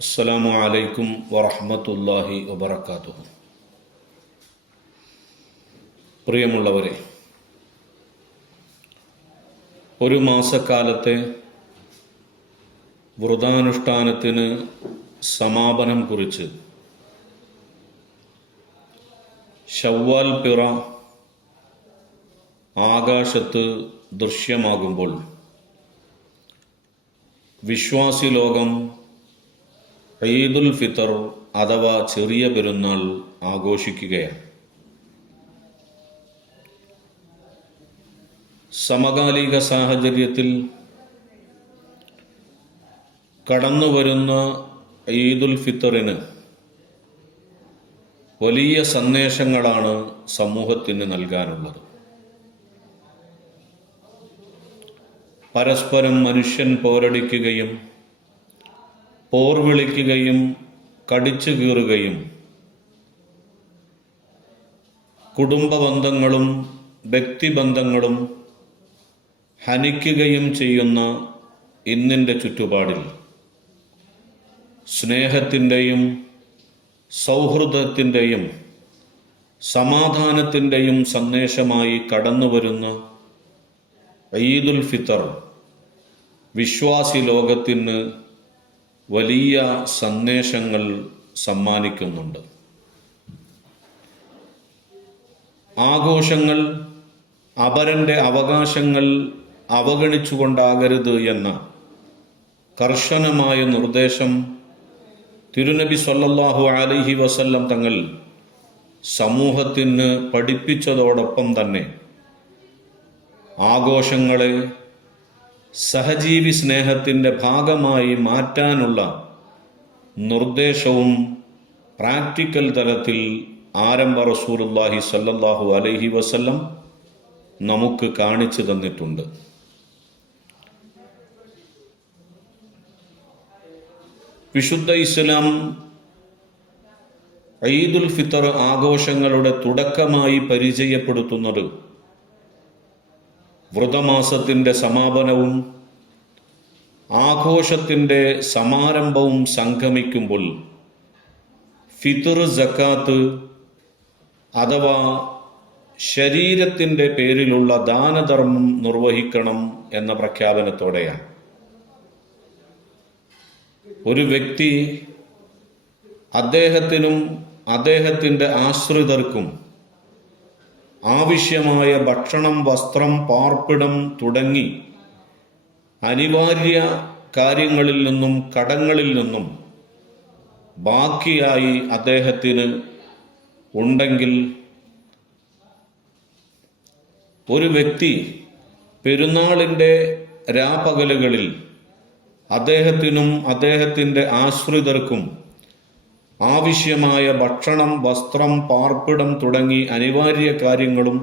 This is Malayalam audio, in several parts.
അസ്സലാമു അലൈക്കും വറഹ്മത്തുള്ളാഹി വബറകാതുഹു. പ്രിയമുള്ളവരെ ഒരു മാസക്കാലത്തെ വ്രതാനുഷ്ഠാനത്തിന് സമാപനം കുറിച്ച് ഷവ്വാൽ പിറ ആകാശത്ത് ദൃശ്യമാകുമ്പോൾ വിശ്വാസി ലോകം ഈദുൽ ഫിത്തർ അഥവാ ചെറിയ പെരുന്നാൾ ആഘോഷിക്കുകയാണ്. സമകാലിക സാഹചര്യത്തിൽ കടന്നു വരുന്ന ഈദുൽ ഫിത്തറിന് വലിയ സന്ദേശങ്ങളാണ് സമൂഹത്തിന് നൽകാനുള്ളത്. പരസ്പരം മനുഷ്യൻ പോരടിക്കുകയും പോർ വിളിക്കുകയും കടിച്ചു കീറുകയും കുടുംബ ബന്ധങ്ങളും വ്യക്തിബന്ധങ്ങളും ഹനിക്കുകയും ചെയ്യുന്ന ഇന്നിന്റെ ചുറ്റുപാടിൽ സ്നേഹത്തിന്റെയും സൗഹൃദത്തിന്റെയും സമാധാനത്തിന്റെയും സന്ദേശമായി കടന്നു വരുന്ന ഈദുൽ ഫിത്തർ വിശ്വാസി ലോകത്തിന് വലിയ സന്ദേശങ്ങൾ സമ്മാനിക്കുന്നുണ്ട്. ആഘോഷങ്ങൾ അപരന്റെ അവകാശങ്ങൾ അവഗണിച്ചുകൊണ്ടാകരുത് എന്ന കർശനമായ നിർദ്ദേശം തിരുനബി സല്ലാഹു അലഹി വസല്ലം തങ്ങൾ സമൂഹത്തിന് പഠിപ്പിച്ചതോടൊപ്പം തന്നെ ആഘോഷങ്ങളെ സഹജീവി സ്നേഹത്തിന്റെ ഭാഗമായി മാറ്റാനുള്ള നിർദ്ദേശവും പ്രാക്ടിക്കൽ തലത്തിൽ ആരംഭ റസൂലുല്ലാഹി സല്ലല്ലാഹു അലൈഹി വസല്ലം നമുക്ക് കാണിച്ചു തന്നിട്ടുണ്ട്. വിശുദ്ധ ഇസ്ലാം ഈദുൽ ഫിത്തർ ആഘോഷങ്ങളുടെ തുടക്കമായി പരിചയപ്പെടുത്തുന്നത് വ്രതമാസത്തിന്റെ സമാപനവും ആഘോഷത്തിന്റെ സമാരംഭവും സംഗമിക്കുമ്പോൾ ഫിത്തുർ ജക്കാത്ത് അഥവാ ശരീരത്തിന്റെ പേരിലുള്ള ദാനധർമ്മം നിർവഹിക്കണം എന്ന പ്രഖ്യാപനത്തോടെയാണ്. ഒരു വ്യക്തി അദ്ദേഹത്തിനും അദ്ദേഹത്തിന്റെ ആശ്രിതർക്കും ആവശ്യമായ ഭക്ഷണം വസ്ത്രം പാർപ്പിടം തുടങ്ങി അനിവാര്യ കാര്യങ്ങളിൽ നിന്നും കടങ്ങളിൽ നിന്നും ബാക്കിയായി അദ്ദേഹത്തിന് ഉണ്ടെങ്കിൽ ഒരു വ്യക്തി പെരുന്നാളിന്റെ രാപകലുകളിൽ അദ്ദേഹത്തിനും അദ്ദേഹത്തിന്റെ ആശ്രിതർക്കും ആവശ്യമായ ഭക്ഷണം വസ്ത്രം പാർപ്പിടം തുടങ്ങി അനിവാര്യ കാര്യങ്ങളും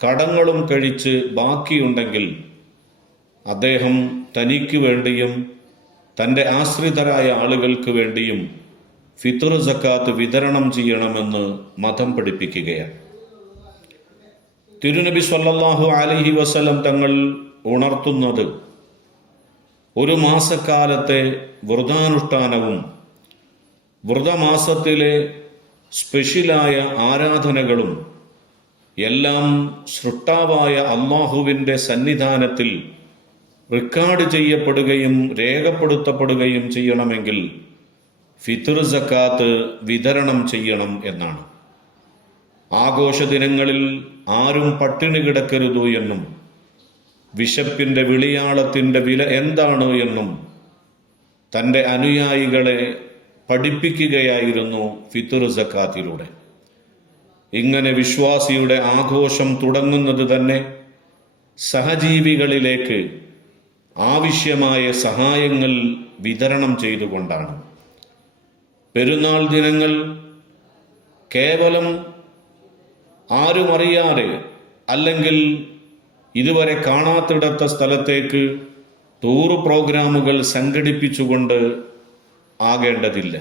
കടങ്ങളും കഴിച്ച് ബാക്കിയുണ്ടെങ്കിൽ അദ്ദേഹം തനിക്ക് വേണ്ടിയും തന്റെ ആശ്രിതരായ ആളുകൾക്ക് വേണ്ടിയും ഫിത്തുർ സക്കാത്ത് വിതരണം ചെയ്യണമെന്ന് മതം പഠിപ്പിക്കുകയാണ്. തിരുനബി സല്ലാഹു അലഹി വസല്ലം തങ്ങൾ ഉണർത്തുന്നത് ഒരു മാസക്കാലത്തെ വ്രതാനുഷ്ഠാനവും വ്രതമാസത്തിലെ സ്പെഷ്യലായ ആരാധനകളും എല്ലാം സൃഷ്ടാവായ അള്ളാഹുവിന്റെ സന്നിധാനത്തിൽ റെക്കോർഡ് ചെയ്യപ്പെടുകയും രേഖപ്പെടുത്തപ്പെടുകയും ചെയ്യണമെങ്കിൽ ഫിത്തുർ സക്കാത്ത് വിതരണം ചെയ്യണം എന്നാണ്. ആഘോഷ ദിനങ്ങളിൽ ആരും പട്ടിണി കിടക്കരുത് എന്നും വിശപ്പിന്റെ വിളിയാളത്തിന്റെ വില എന്താണ് എന്നും തന്റെ അനുയായികളെ പഠിപ്പിക്കുകയായിരുന്നു ഫിത്തുർ സക്കാത്തിലൂടെ. ഇങ്ങനെ വിശ്വാസിയുടെ ആഘോഷം തുടങ്ങുന്നത് തന്നെ സഹജീവികളിലേക്ക് ആവശ്യമായ സഹായങ്ങൾ വിതരണം ചെയ്തുകൊണ്ടാണ്. പെരുന്നാൾ ദിനങ്ങൾ കേവലം ആരുമറിയാതെ അല്ലെങ്കിൽ ഇതുവരെ കാണാത്തിടത്ത സ്ഥലത്തേക്ക് ടൂർ പ്രോഗ്രാമുകൾ സംഘടിപ്പിച്ചുകൊണ്ട് ആകേണ്ടതില്ല.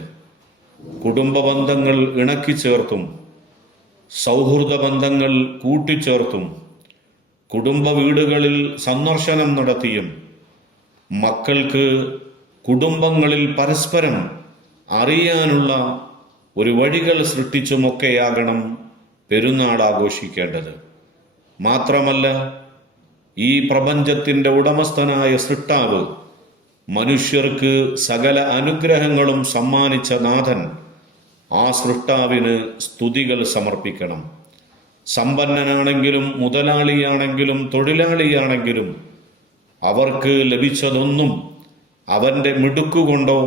കുടുംബ ബന്ധങ്ങൾ ഇണക്കിച്ചേർത്തും സൗഹൃദ ബന്ധങ്ങൾ കൂട്ടിച്ചേർത്തും കുടുംബ വീടുകളിൽ സന്ദർശനം നടത്തിയും മക്കൾക്ക് കുടുംബങ്ങളിൽ പരസ്പരം അറിയാനുള്ള ഒരു വഴികൾ സൃഷ്ടിച്ചുമൊക്കെയാകണം പെരുന്നാൾ ആഘോഷിക്കേണ്ടത്. മാത്രമല്ല ഈ പ്രപഞ്ചത്തിന്റെ ഉടമസ്ഥനായ സൃഷ്ടാവ് മനുഷ്യർക്ക് സകല അനുഗ്രഹങ്ങളും സമ്മാനിച്ച നാഥൻ ആ സൃഷ്ടാവിന് സ്തുതികൾ സമർപ്പിക്കണം. സമ്പന്നനാണെങ്കിലും മുതലാളിയാണെങ്കിലും തൊഴിലാളിയാണെങ്കിലും അവർക്ക് ലഭിച്ചതൊന്നും അവന്റെ മിടുക്കുകൊണ്ടോ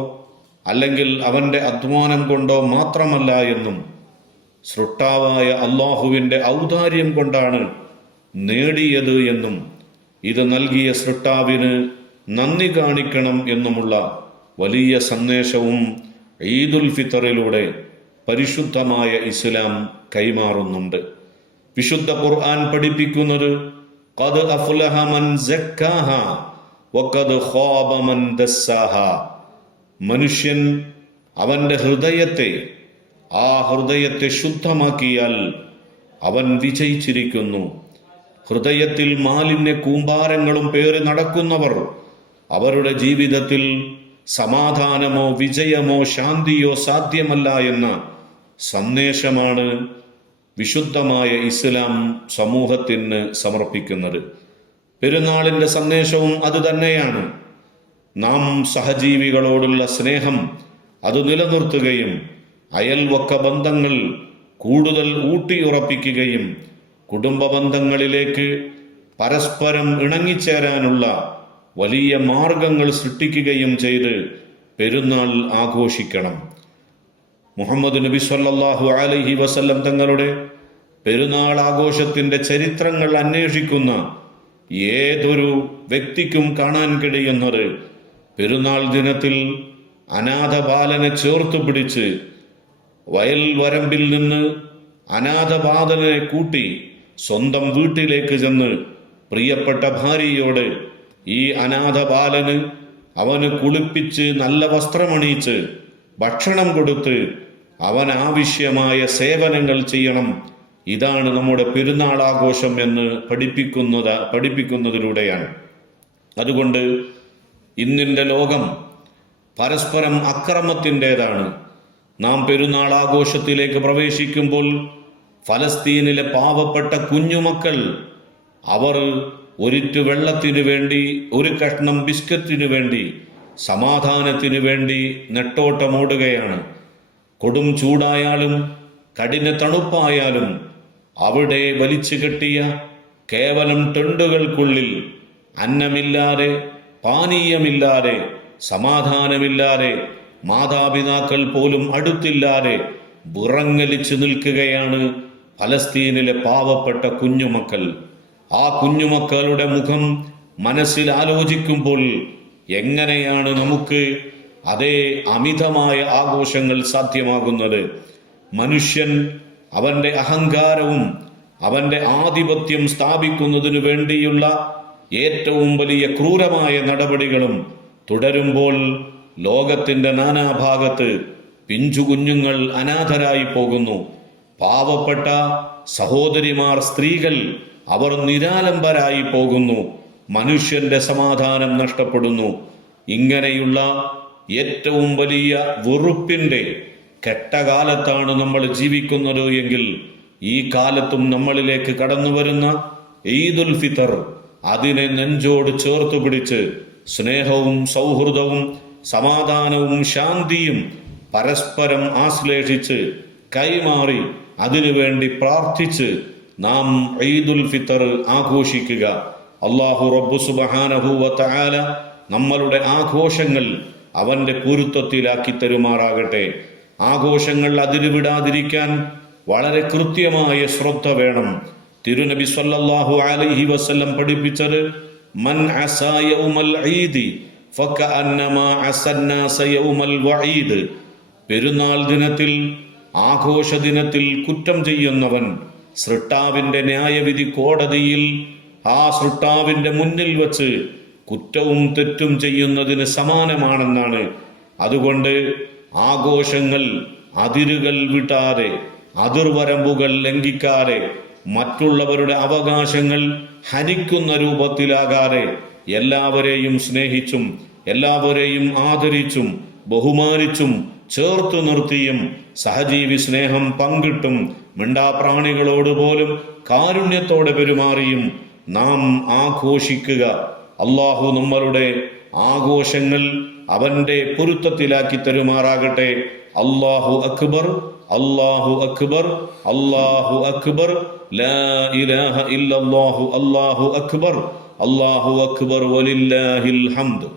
അല്ലെങ്കിൽ അവന്റെ അധ്വാനം കൊണ്ടോ മാത്രമല്ല എന്നും സൃഷ്ടാവായ അള്ളാഹുവിന്റെ ഔദാര്യം കൊണ്ടാണ് നേടിയത് എന്നും ഇത് നൽകിയ സൃഷ്ടാവിന് നന്ദി കാണിക്കണം എന്നുമുള്ള വലിയ സന്ദേശവും ഈദുൽ ഫിത്തറിലൂടെ പരിശുദ്ധമായ ഇസ്ലാം കൈമാറുന്നുണ്ട്. വിശുദ്ധ ഖുർആൻ പഠിപ്പിക്കുന്നത് ഖദ് അഫ്ലഹ മൻ സക്കാഹ വഖദ് ഖാബ മൻ ദസ്സാഹ. മനുഷ്യൻ അവന്റെ ഹൃദയത്തെ ആ ഹൃദയത്തെ ശുദ്ധമാക്കിയാൽ അവൻ വിജയിച്ചിരിക്കുന്നു. ഹൃദയത്തിൽ മാലിന്യ കൂമ്പാരങ്ങളും പേറി നടക്കുന്നവർ അവരുടെ ജീവിതത്തിൽ സമാധാനമോ വിജയമോ ശാന്തിയോ സാധ്യമല്ല എന്ന സന്ദേശമാണ് വിശുദ്ധമായ ഇസ്ലാം സമൂഹത്തിന് സമർപ്പിക്കുന്നത്. പെരുന്നാളിന്റെ സന്ദേശവും അത് തന്നെയാണ്. നാം സഹജീവികളോടുള്ള സ്നേഹം അത് നിലനിർത്തുകയും അയൽവക്ക ബന്ധങ്ങൾ കൂടുതൽ ഊട്ടിയുറപ്പിക്കുകയും കുടുംബ ബന്ധങ്ങളിലേക്ക് പരസ്പരം ഇണങ്ങിച്ചേരാനുള്ള വലിയ മാർഗങ്ങൾ സൃഷ്ടിക്കുകയും ചെയ്ത് പെരുന്നാൾ ആഘോഷിക്കണം. മുഹമ്മദ് നബി സല്ലാഹു അലഹി വസല്ലം തങ്ങളുടെ പെരുന്നാൾ ആഘോഷത്തിന്റെ ചരിത്രങ്ങൾ അന്വേഷിക്കുന്ന ഏതൊരു വ്യക്തിക്കും കാണാൻ കഴിയുന്നത് പെരുന്നാൾ ദിനത്തിൽ അനാഥ ബാലനെ ചേർത്തു പിടിച്ച് വയൽ വരമ്പിൽ നിന്ന് അനാഥ ബാലനെ കൂട്ടി സ്വന്തം വീട്ടിലേക്ക് ചെന്ന് പ്രിയപ്പെട്ട ഭാര്യയോട് ഈ അനാഥ ബാലന് അവന് കുളിപ്പിച്ച് നല്ല വസ്ത്രമണിയിച്ച് ഭക്ഷണം കൊടുത്ത് അവൻ ആവശ്യമായ സേവനങ്ങൾ ചെയ്യണം. ഇതാണ് നമ്മുടെ പെരുന്നാൾ ആഘോഷം എന്ന് പഠിപ്പിക്കുന്നത് പഠിപ്പിക്കുന്നതിലൂടെയാണ്. അതുകൊണ്ട് ഇന്നിന്റെ ലോകം പരസ്പരം അക്രമത്തിന്റെതാണ്. നാം പെരുന്നാൾ ആഘോഷത്തിലേക്ക് പ്രവേശിക്കുമ്പോൾ ഫലസ്തീനിലെ പാവപ്പെട്ട കുഞ്ഞുമക്കൾ അവർ ഒരിറ്റു വെള്ളത്തിനു വേണ്ടി ഒരു കഷ്ണം ബിസ്ക്കറ്റിനു വേണ്ടി സമാധാനത്തിനു വേണ്ടി നെട്ടോട്ടമോടുകയാണ് കൊടും ചൂടായാലും കഠിന തണുപ്പായാലും അവിടെ വലിച്ചു കെട്ടിയ കേവലം ടെണ്ടുകൾക്കുള്ളിൽ അന്നമില്ലാതെ പാനീയമില്ലാതെ സമാധാനമില്ലാതെ മാതാപിതാക്കൾ പോലും അടുത്തില്ലാതെ വിറങ്ങലിച്ചു നിൽക്കുകയാണ് ഫലസ്തീനിലെ പാവപ്പെട്ട കുഞ്ഞുമക്കൾ. ആ കുഞ്ഞുമക്കളുടെ മുഖം മനസ്സിൽ ആലോചിക്കുമ്പോൾ എങ്ങനെയാണ് നമുക്ക് അതേ അമിതമായ ആഘോഷങ്ങൾ സാധ്യമാകുന്നത്? മനുഷ്യൻ അവന്റെ അഹങ്കാരവും അവന്റെ ആധിപത്യം സ്ഥാപിക്കുന്നതിനു വേണ്ടിയുള്ള ഏറ്റവും വലിയ ക്രൂരമായ നടപടികളും തുടരുമ്പോൾ ലോകത്തിന്റെ നാനാഭാഗത്ത് പിഞ്ചു കുഞ്ഞുങ്ങൾ അനാഥരായി പോകുന്നു. പാവപ്പെട്ട സഹോദരിമാർ സ്ത്രീകൾ അവർ നിരാലംബരായി പോകുന്നു. മനുഷ്യന്റെ സമാധാനം നഷ്ടപ്പെടുന്നു. ഇങ്ങനെയുള്ള ഏറ്റവും വലിയ വെറുപ്പിന്റെ കെട്ടകാലത്താണ് നമ്മൾ ജീവിക്കുന്നത് എങ്കിൽ ഈ കാലത്തും നമ്മളിലേക്ക് കടന്നു വരുന്ന ഈദുൽ ഫിത്തർ അതിനെ നെഞ്ചോട് ചേർത്ത് പിടിച്ച് സ്നേഹവും സൗഹൃദവും സമാധാനവും ശാന്തിയും പരസ്പരം ആശ്ലേഷിച്ച് കൈമാറി അതിനുവേണ്ടി പ്രാർത്ഥിച്ച് നാം ഈദുൽ ഫിത്തർ ആഘോഷിക്കുക. അള്ളാഹു റബ്ബു സുബഹാനഹുവ തആല നമ്മളുടെ ആഘോഷങ്ങൾ അവന്റെ കുരുത്വത്തിലാക്കി തരുമാറാകട്ടെ. ആഘോഷങ്ങൾ അതിരുവിടാതിരിക്കാൻ വളരെ കൃത്യമായ ശ്രദ്ധ വേണം. തിരുനബി സല്ലല്ലാഹു അലൈഹി വസല്ലം പഠിപ്പിച്ചത് മൻ അസാ യൗമൽ ഈദി പെരുന്നാൾ ദിനത്തിൽ ആഘോഷ ദിനത്തിൽ കുറ്റം ചെയ്യുന്നവൻ സൃഷ്ടാവിന്റെ ന്യായവിധി കോടതിയിൽ ആ സൃഷ്ടാവിന്റെ മുന്നിൽ വച്ച് കുറ്റവും തെറ്റും ചെയ്യുന്നതിന് സമാനമാണെന്നാണ്. അതുകൊണ്ട് ആഘോഷങ്ങൾ അതിരുകൾ വിട്ടാതെ അതിർവരമ്പുകൾ ലംഘിക്കാതെ മറ്റുള്ളവരുടെ അവകാശങ്ങൾ ഹനിക്കുന്ന രൂപത്തിലാകാതെ എല്ലാവരെയും സ്നേഹിച്ചും എല്ലാവരെയും ആദരിച്ചും ബഹുമാനിച്ചും ചേർത്തു നിർത്തിയും സഹജീവി സ്നേഹം പങ്കിട്ടും മിണ്ടാപ്രാണികളോട് പോലും കാരുണ്യത്തോടെ പെരുമാറിയും നാം ആഘോഷിക്കുക. അള്ളാഹു നമ്മളുടെ ആഘോഷങ്ങൾ അവന്റെ പൊരുത്തത്തിലാക്കി തരുമാറാകട്ടെ. അള്ളാഹു അക്ബർ അള്ളാഹു അക്ബർ അള്ളാഹു അക്ബർ. അള്ളാഹു അക്ബർ അള്ളാഹു അക്ബർ വലില്ലാഹിൽ ഹംദ്.